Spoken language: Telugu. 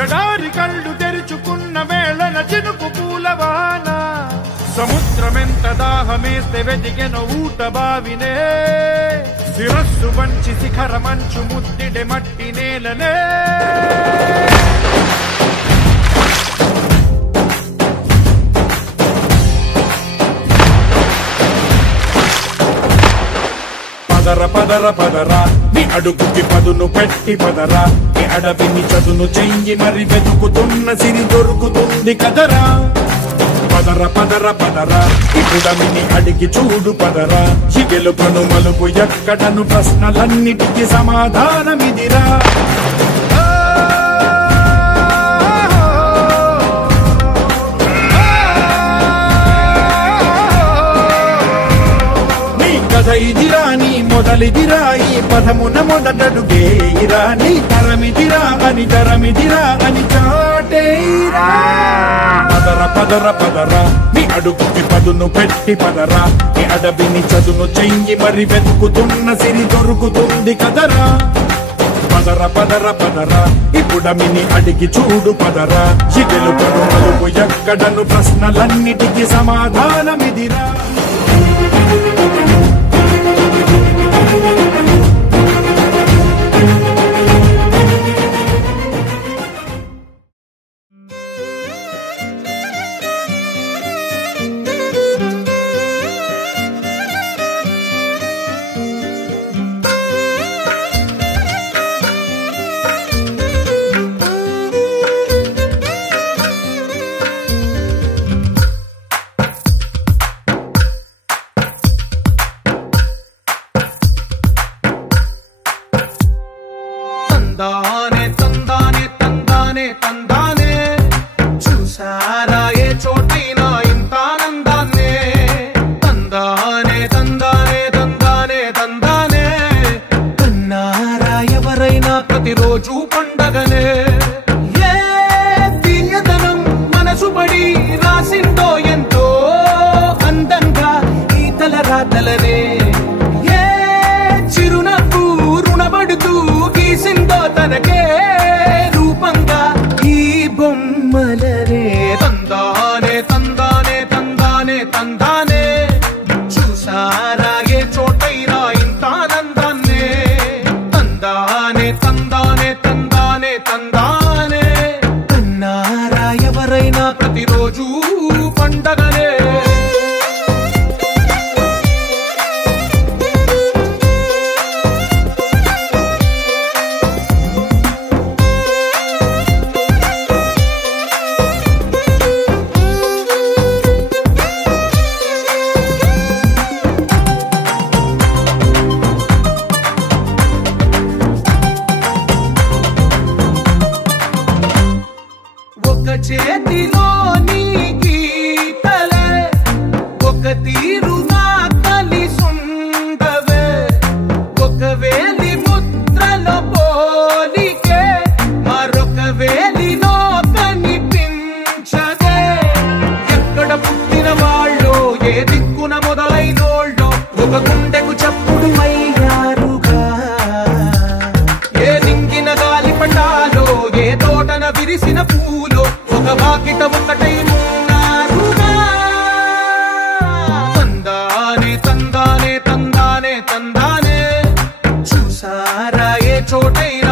జడారి కళ్ళు తెరుచుకున్న వేళన చినుకు పూలవాన సముద్రమెంత దాహమేస్తే వెతికెను ఊట బావినే శిరస్సు వంచి శిఖర మంచు ముద్దిడే మట్టి నేలనే పదర పదర పదరా నీ అడుగుకి పదును పెట్టి పదరా నీ అడవిని చదును చెయ్యి మరి వెతుకుతున్న సిరి దొరుకుతుంది కదరా పదర పదర పదరా ఇప్పుడమిని అడిగి చూడు పదరా ఈ గెలుపను మలుపు ఎక్కడను ప్రశ్నలన్నిటికీ సమాధానమిదిరా ఇదిరా నీ మొదలిదిరా ఈ పదమున మొదటడుగేయిరా నీ తరమిదిరా అని చాటేయిరా పదర పదర పదరా నీ అడుగుకి పదును పెట్టి పదరా నీ అడవిని చదును చెయ్యి మరి వెతుకుతున్న సిరి దొరుకుతుంది కదరా పదర పదర పదరా ఇప్పుడమిని అడిగి చూడు పదరా ఈ గెలుపను మలుపు ఎక్కడను ప్రశ్నలన్నిటికీ సమాధానమిదిరా తందానే తందానే తందానే తందానే చూసారా ఏ చోటైనా ఇంత ఆనందాన్నే తందానే తందానే తందానే తందానే కన్నారా ఎవరైనా ప్రతిరోజు పండగనే ఏ తీయదనం మనసు పడి రాసిందో ఎంతో అందంగా ఈ తలరాతలనే ఏ చిరునవ్వు రుణపడుతూ గీసిందో తనకే రూపంగా ఈ బొమ్మలనే తందానే తందానే తందానే తందానే చూసారా ఏ చోటైనా ఇంత ఆనందాన్నే తందానే తందానే తందానే తందానే కన్నారా ఎవరైనా ప్రతిరోజు పండగనే చేతిలో నీ గీతలే ఒక తీరుగా కలిసుండవే ఒక వేలి ముద్రల పోలికే మరొక వేలిలో కనిపించదే ఎక్కడ పుట్టిన వాళ్ళో ఏ దిక్కున మొదలైనోళ్ళో ఒక గుండెకు చప్పుడు అయ్యారుగా ఏ దింగిన గాలి పటాలో ఏ తోటన విరిసిన పూలో ఒక వాకిట ఒకటై ఉన్నారుగా తందానే తందానే తందానే తందానే చూసారా ఏ చోటైనా